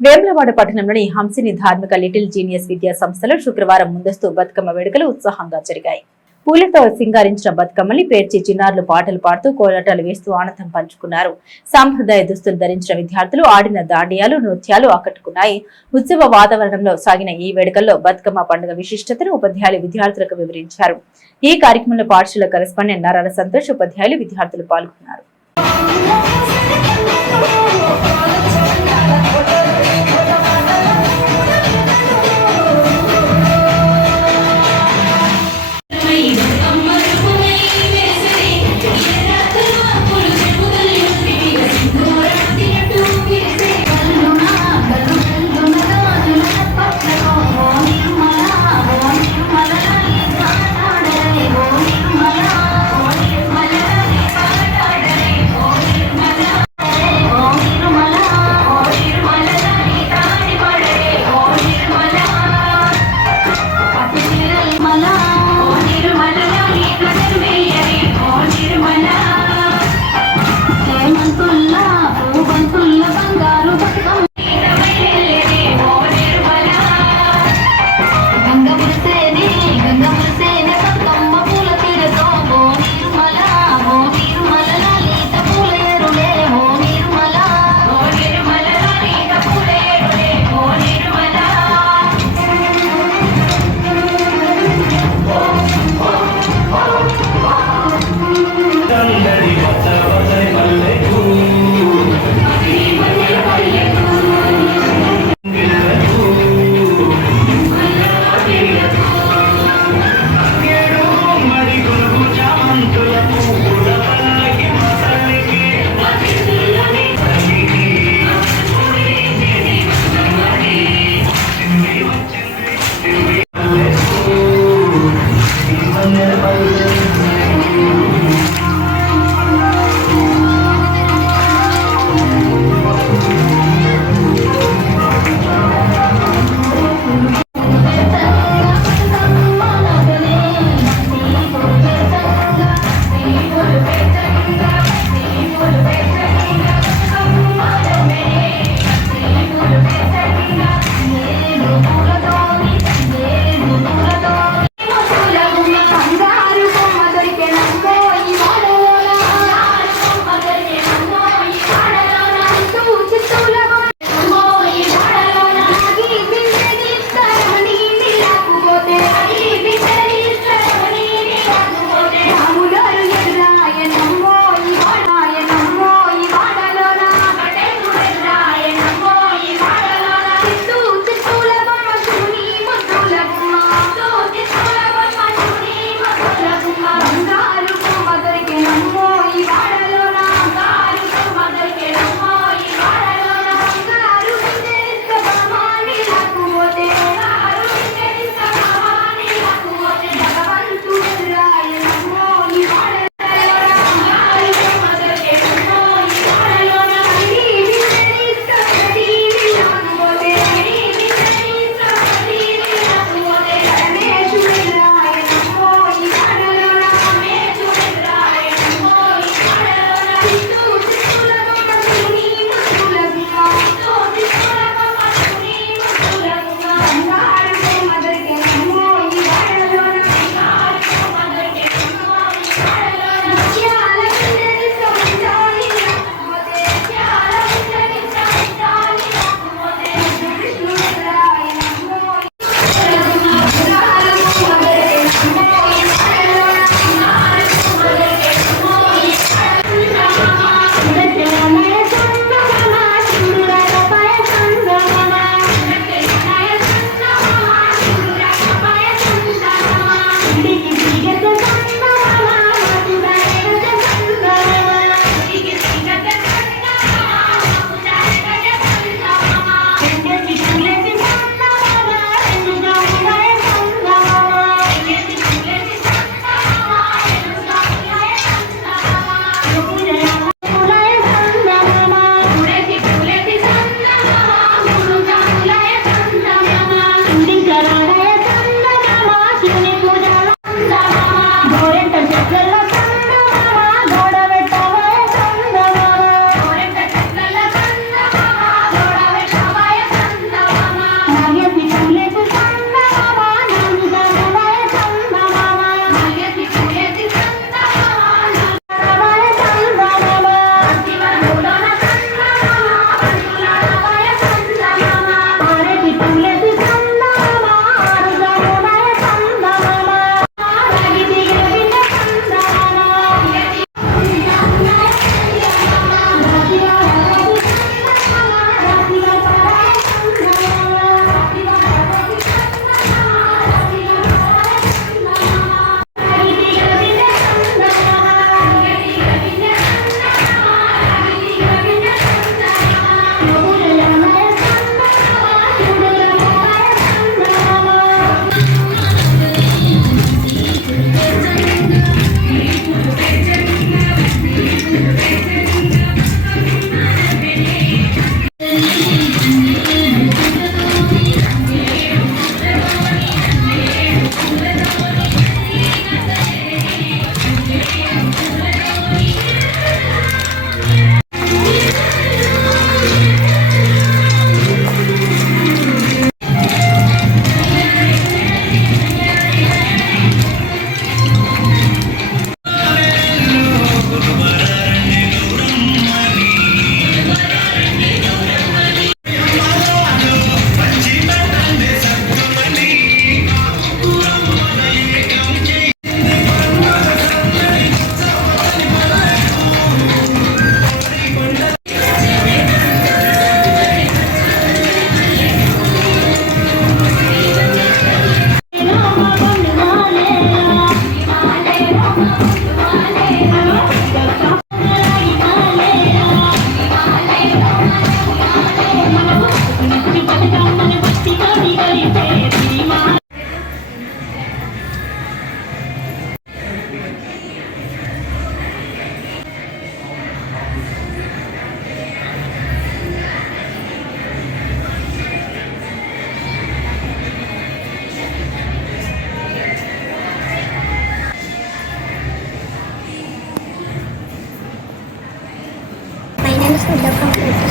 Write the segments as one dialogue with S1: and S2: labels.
S1: వేములవాడ పట్టణంలోని హంసిని ధార్మిక little genius విద్యా సంస్థలో శుక్రవారం ముందస్తు బతుకమ్మ వేడుకలు ఉత్సాహంగా జరిగాయి. పూలతో సింగారించిన బతుకమ్మని పేర్చి చిన్నారులు పాటలు పాడుతూ కోలాటాలు వేస్తూ ఆనందం పంచుకున్నారు. సాంప్రదాయ దుస్తులు ధరించిన విద్యార్థులు ఆడిన దాండియాలు నృత్యాలు ఆకట్టుకున్నాయి. ఉత్సవ వాతావరణంలో సాగిన ఈ వేడుకల్లో బతుకమ్మ పండుగ విశిష్టతను ఉపాధ్యాయులు విద్యార్థులకు వివరించారు. ఈ కార్యక్రమంలో పాఠశాల కరెస్పాండెంట్ నరాల సంతోష్ ఉపాధ్యాయులు విద్యార్థులు పాల్గొన్నారు.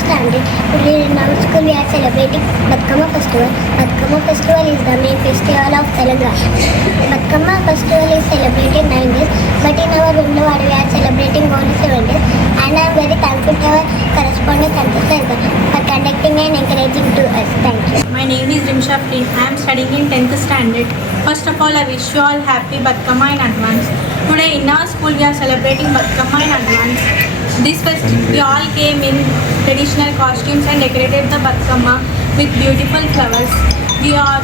S2: Standard. Today in our school we are celebrating Batkama festival. Batkama festival is the main festival of Telangana. Batkama festival is celebrated 9 days but in our Vindawadi we are celebrating only 7 days and I am very thankful to our correspondent Santosh for conducting and encouraging to us. Thank you.
S3: My name is Rimsha Flynn. I am studying in 10th standard. First of all, I wish you all happy Batkama in advance. Today in our school we are celebrating Batkama in advance. This fest we all came in traditional costumes and decorated the Batkama with beautiful flowers. We are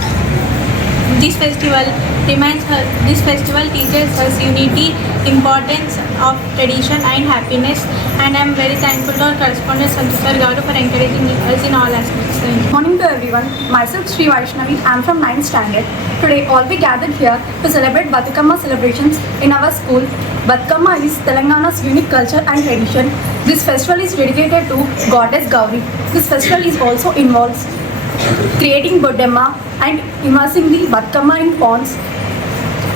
S3: this festival reminds her this festival teaches us unity importance of tradition and happiness and i am very thankful to our correspondent santosh garu for encouraging us in all aspects.
S4: Morning to everyone. Myself Sri Vaishnavi. I am from 9th standard. Today all we gathered here to celebrate Batukama celebrations in our school. Batukama is Telangana's unique culture and tradition. This festival is dedicated to goddess Gauri. This festival is also involves creating Bodemma and immersing the Batukama in ponds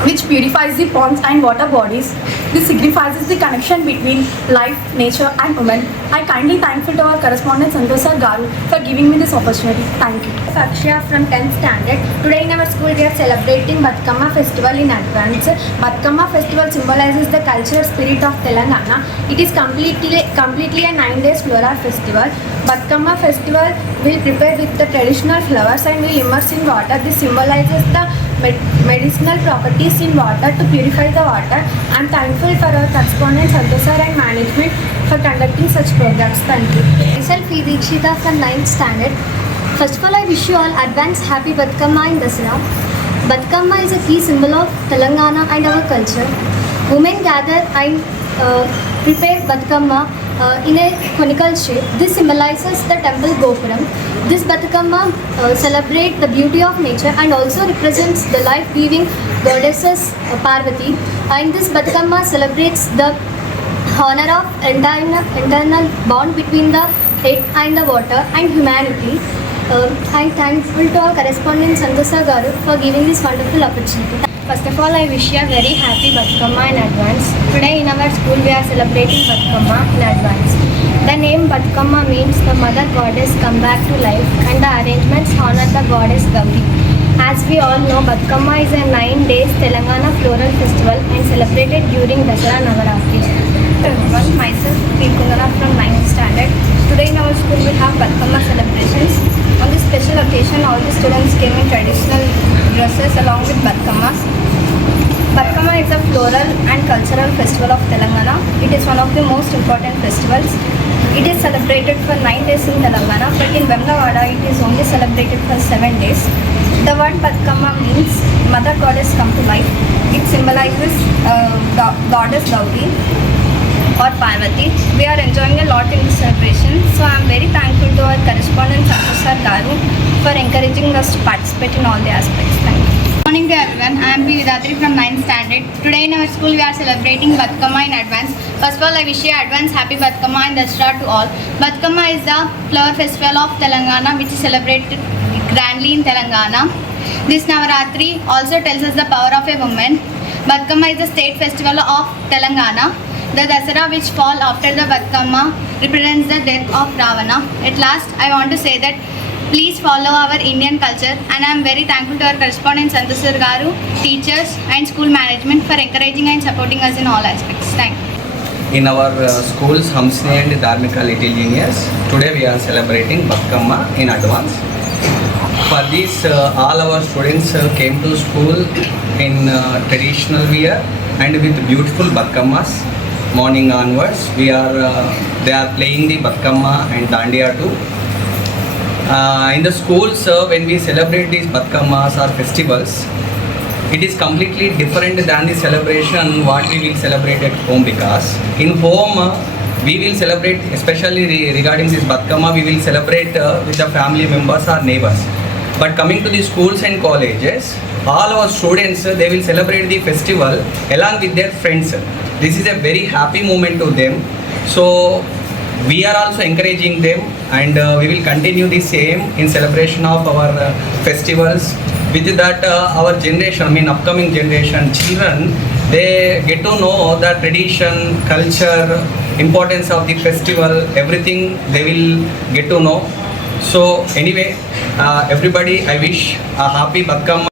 S4: which purifies the ponds and water bodies. This signifies the connection between life, nature and women. I kindly thankful to our correspondent Santosa Garu for giving me this opportunity. Thank you.
S5: Akshya from 10th standard. Today in our school we are celebrating Batkama festival in advance. Batkama festival symbolizes the cultural spirit of Telangana. It is completely completely a 9 days floral festival. Batkama festival will prepare with the traditional flowers and will immerse in water. This symbolizes the med- medicinal properties in water to purify the water. I am thankful for our correspondent Santosar and management for conducting such programs. Thank you.
S6: Myself Dikshita from 9th standard. First of all, I wish you all advance happy Batkama in Dasara. Batkama is a key symbol of Telangana and our culture. Women gather and uh, prepare Batkama uh, in a conical shape. This symbolizes the temple Gopuram. This Batkama uh, celebrate the beauty of nature and also represents the life-giving goddesses uh, Parvati. And this Batkama celebrates the honor of internal, internal bond between the head and the water and humanity. Uh, I'm thankful to our correspondent Santosa Garu for giving this wonderful opportunity.
S5: First of all, I wish you a very happy Batkama in advance. Today in our school we are celebrating Batkama in advance. The name Batkama means the mother goddess come back to life and the arrangements honor the goddess Gauri. As we all know, Batkama is a nine days Telangana floral festival and celebrated during Dasara Navaratri. Everyone, myself Kirkundana from 9th standard. Today in our school we have Batkama celebrations. On this special occasion, all the students came in traditional dresses along with Batkamas. Batkama is a floral and cultural festival of Telangana. It is one of the most important festivals. It is celebrated for 9 days in Telangana, but in Vemlavada it is only celebrated for 7 days. The word Batkama means Mother Goddess come to life. It symbolizes uh, go- Goddess Gauri or Parvati. We are enjoying a lot in this celebration. So I am very thankful to our correspondent Santosh Garu for encouraging us to participate in all the aspects. Thank you.
S7: morning to everyone. I am P. From 9th standard. Today in our school we are celebrating Batkama in advance. First of all, I wish you advance happy Batkama and Dasra to all. Batkama is the flower festival of Telangana which is celebrated grandly in Telangana. This Navaratri also tells us the power of a woman. Batkama is the state festival of Telangana. The Dasara which fall after the Batkama represents the death of Ravana. At last, I want to say that Please follow our Indian culture and I am very thankful to our correspondent Santoshar Garu, teachers and school management for encouraging and supporting us in all aspects. Thank you.
S8: In our uh, schools, Hamsini and Dharmika Little Genius, today we are celebrating Batkama in advance. For this, uh, all our students uh, came to school in uh, traditional wear and with beautiful Batkamas. Morning onwards, we are uh, they are playing the Batkama and Dandiya too. Uh, in the schools, uh, when we celebrate these Batkamas or festivals, it is completely different than the celebration what we will celebrate at home because in home uh, we will celebrate, especially re- regarding this Batkama, we will celebrate uh, with the family members or neighbors. But coming to the schools and colleges, all our students they will celebrate the festival along with their friends. This is a very happy moment to them. So we are also encouraging them and uh, we will continue the same in celebration of our uh, festivals. With that, uh, our generation, I mean upcoming generation, children, they get to know the tradition, culture, importance of the festival, everything they will get to know. So anyway, uh, everybody, I wish a happy Batkama.